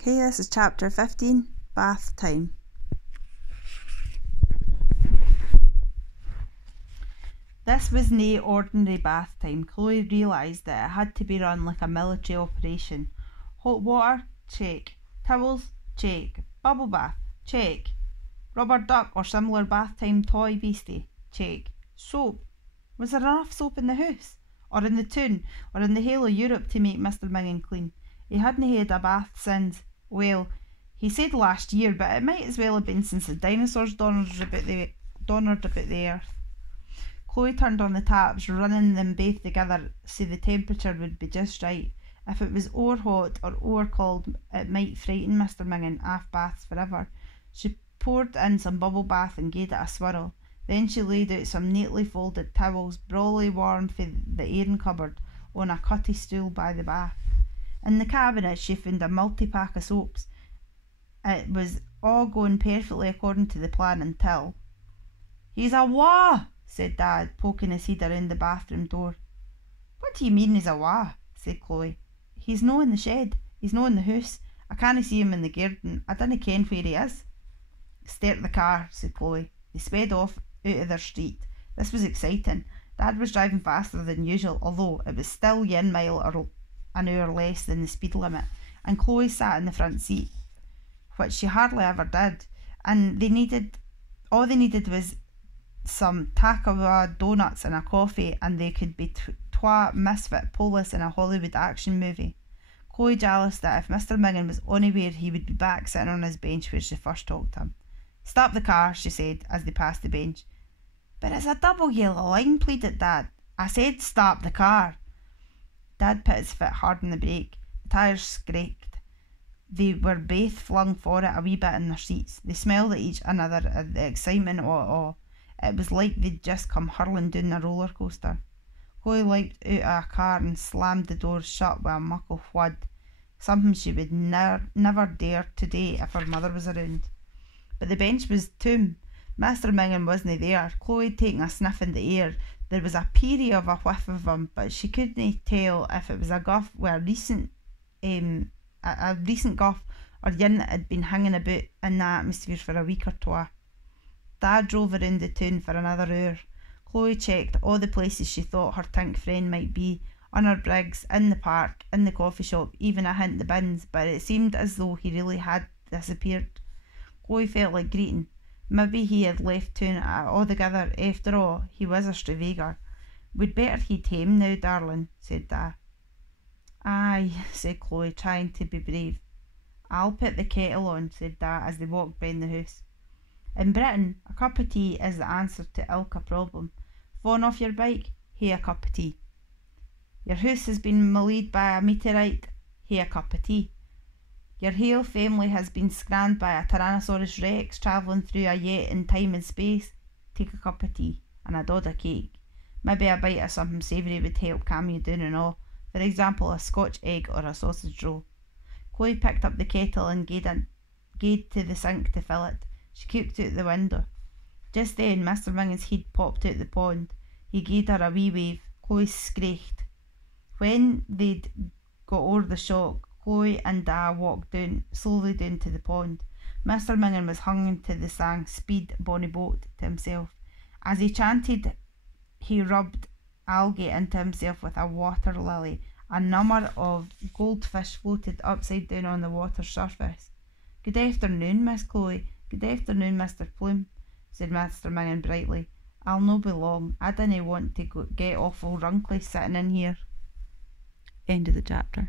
Okay, this is chapter 15, bath time. This was nae ordinary bath time. Chloe realised that it had to be run like a military operation. Hot water? Check. Towels? Check. Bubble bath? Check. Rubber duck or similar bath time toy beastie? Check. Soap? Was there enough soap in the house? Or in the town? Or in the whole of Europe to make Mr Mingin clean? He hadn't had a bath since, well, he said last year, but it might as well have been since the dinosaurs donnered about the earth. Chloe turned on the taps, running them both together so the temperature would be just right. If it was o'er hot or o'er cold, it might frighten Mr Mingin aff baths forever. She poured in some bubble bath and gave it a swirl. Then she laid out some neatly folded towels, brawly warm for the airing cupboard, on a cutty stool by the bath. In the cabinet she found a multi-pack of soaps. It was all going perfectly according to the plan until... "He's awa'," said Dad, poking his head around the bathroom door. "What do you mean he's awa'?" said Chloe. "He's no in the shed. He's no in the house. I canna see him in the garden. I dinna ken where he is." "Start the car," said Chloe. They sped off out of their street. This was exciting. Dad was driving faster than usual, although it was still 1 mile or an hour less than the speed limit, and Chloe sat in the front seat, which she hardly ever did, and all they needed was some takeaway doughnuts and a coffee, and they could be twa misfit police in a Hollywood action movie. Chloe jealous that if Mr Mingin was anywhere he would be back sitting on his bench where she first talked to him. "Stop the car," she said as they passed the bench. "But it's a double yellow line," pleaded Dad. "I said stop the car." Dad put his foot hard on the brake. The tyres scraped. They were both flung for it a wee bit in their seats. They smiled at each other at the excitement of it all. It was like they'd just come hurling down a roller coaster. Chloe leapt out of a car and slammed the doors shut with a muckle thwud, something she would never dare to do if her mother was around. But the bench was toom. Mr Mingin wasn't there. Chloe taking a sniff in the air. There was a peery of a whiff of him, but she couldn't tell if it was a guff with a recent guff or yin that had been hanging about in the atmosphere for a week or two. Dad drove around the town for another hour. Chloe checked all the places she thought her tink friend might be, on her brigs, in the park, in the coffee shop, even a hint the bins, but it seemed as though he really had disappeared. Chloe felt like greeting. Maybe he had left town altogether. After all, he was a Stravager. "We'd better heed home now, darling," said Dad. "Aye," said Chloe, trying to be brave. "I'll put the kettle on," said Dad as they walked round the house. In Britain, a cup of tea is the answer to ilka problem. Fallen off your bike? Hae a cup of tea. Your house has been malied by a meteorite? Hae a cup of tea. Your whole family has been scanned by a Tyrannosaurus Rex travelling through a yet in time and space? Take a cup of tea and a dod of cake. Maybe a bite of something savoury would help calm you down and all. For example, a Scotch egg or a sausage roll. Chloe picked up the kettle and gaed to the sink to fill it. She looked out the window. Just then Mr Mingin's head popped out the pond. He gave her a wee wave. Chloe screeched. When they'd got over the shock, Chloe and Dad walked slowly down to the pond. Mr Mingin was hanging to the sang "Speed, bonny boat" to himself. As he chanted, he rubbed algae into himself with a water lily. A number of goldfish floated upside down on the water's surface. "Good afternoon, Miss Chloe." "Good afternoon, Mr Plume," said Mr Mingin brightly. "I'll no be long. I dinna want to get awful runkly sitting in here." End of the chapter.